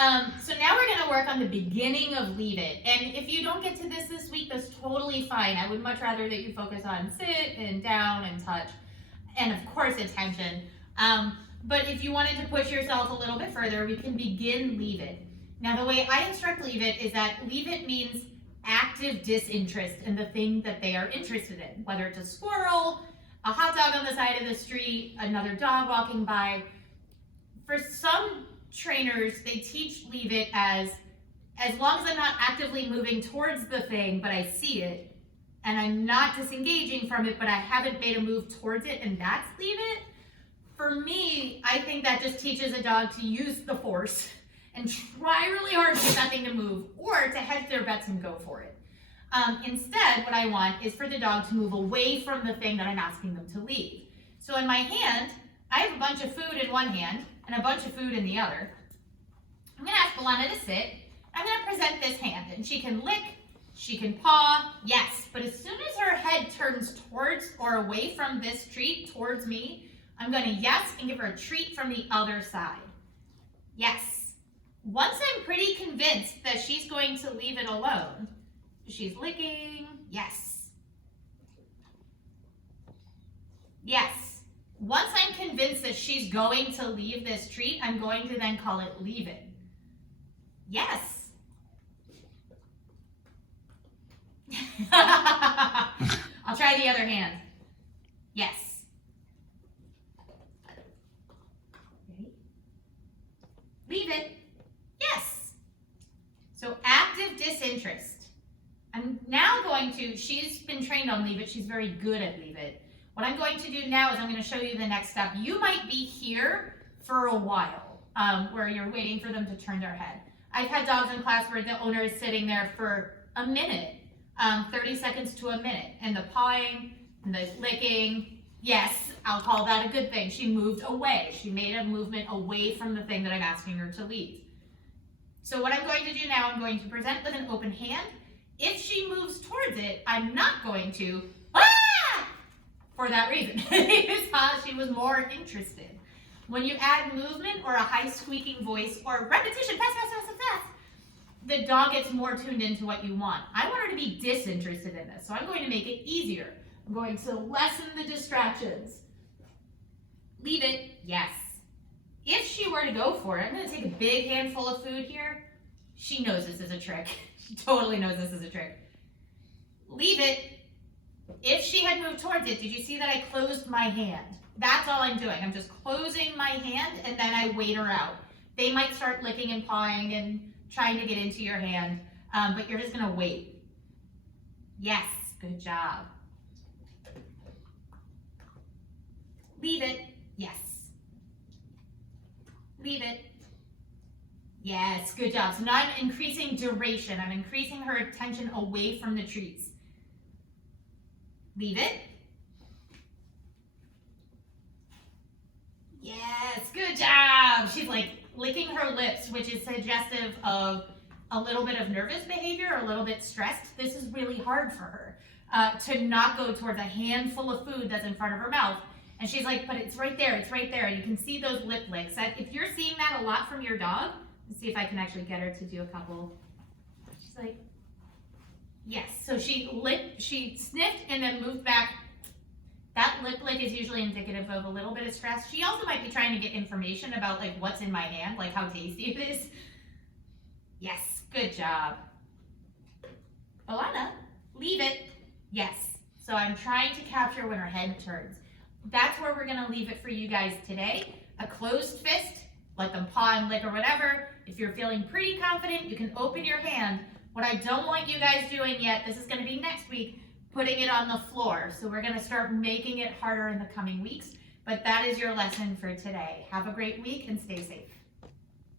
So now we're going to work on the beginning of leave it. And if you don't get to this week, that's totally fine. I would much rather that you focus on sit and down and touch and of course attention. But if you wanted to push yourself a little bit further, we can begin leave it. Now the way I instruct leave it is that leave it means active disinterest in the thing that they are interested in, whether it's a squirrel, a hot dog on the side of the street, another dog walking by. For some trainers, they teach leave it as long as I'm not actively moving towards the thing, but I see it, and I'm not disengaging from it, but I haven't made a move towards it, and that's leave it. For me, I think that just teaches a dog to use the force and try really hard to get that thing to move, or to hedge their bets and go for it. Instead, what I want is for the dog to move away from the thing that I'm asking them to leave. So in my hand, I have a bunch of food in one hand and a bunch of food in the other. I'm going to ask Alana to sit. I'm going to present this hand, and she can lick, she can paw, yes. But as soon as her head turns towards or away from this treat towards me, I'm going to yes and give her a treat from the other side. Yes. Once I'm pretty convinced that she's going to leave it alone, she's licking, yes. Yes. Once I'm convinced that she's going to leave this treat, I'm going to then call it leave it. Yes. I'll try the other hand. Yes. Ready? Leave it. Yes. So active disinterest. I'm now going to, she's been trained on leave it. She's very good at leave it. What I'm going to do now is I'm going to show you the next step. You might be here for a while where you're waiting for them to turn their head. I've had dogs in class where the owner is sitting there for a minute, 30 seconds to a minute, and the pawing and the licking. Yes, I'll call that a good thing. She moved away. She made a movement away from the thing that I'm asking her to leave. So what I'm going to do now, I'm going to present with an open hand. If she moves towards it, I'm not going to, for that reason. Because she was more interested. When you add movement or a high squeaking voice or repetition, fast, fast, fast, fast, the dog gets more tuned into what you want. I want her to be disinterested in this, so I'm going to make it easier. I'm going to lessen the distractions. Leave it, yes. If she were to go for it, I'm going to take a big handful of food here. She knows this is a trick. She totally knows this is a trick. Leave it. If she had moved towards it, did you see that I closed my hand? That's all I'm doing. I'm just closing my hand and then I wait her out. They might start licking and pawing and trying to get into your hand, but you're just gonna wait. Yes, good job. Leave it, yes. Leave it. Yes, good job. So now I'm increasing duration. I'm increasing her attention away from the treats. Leave it. Yes, good job. She's like licking her lips, which is suggestive of a little bit of nervous behavior, or a little bit stressed. This is really hard for her to not go towards a handful of food that's in front of her mouth. And she's like, but it's right there, it's right there. And you can see those lip licks. If you're seeing that a lot from your dog, let's see if I can actually get her to do a couple. She's like, yes. So she sniffed and then moved back. That lip lick is usually indicative of a little bit of stress. She also might be trying to get information about like what's in my hand, like how tasty it is. Yes, good job. Alana, leave it. Yes. So I'm trying to capture when her head turns. That's where we're gonna leave it for you guys today. A closed fist, let them paw and lick or whatever. If you're feeling pretty confident, you can open your hand. What I don't want you guys doing yet, this is gonna be next week, putting it on the floor. So we're gonna start making it harder in the coming weeks, but that is your lesson for today. Have a great week and stay safe.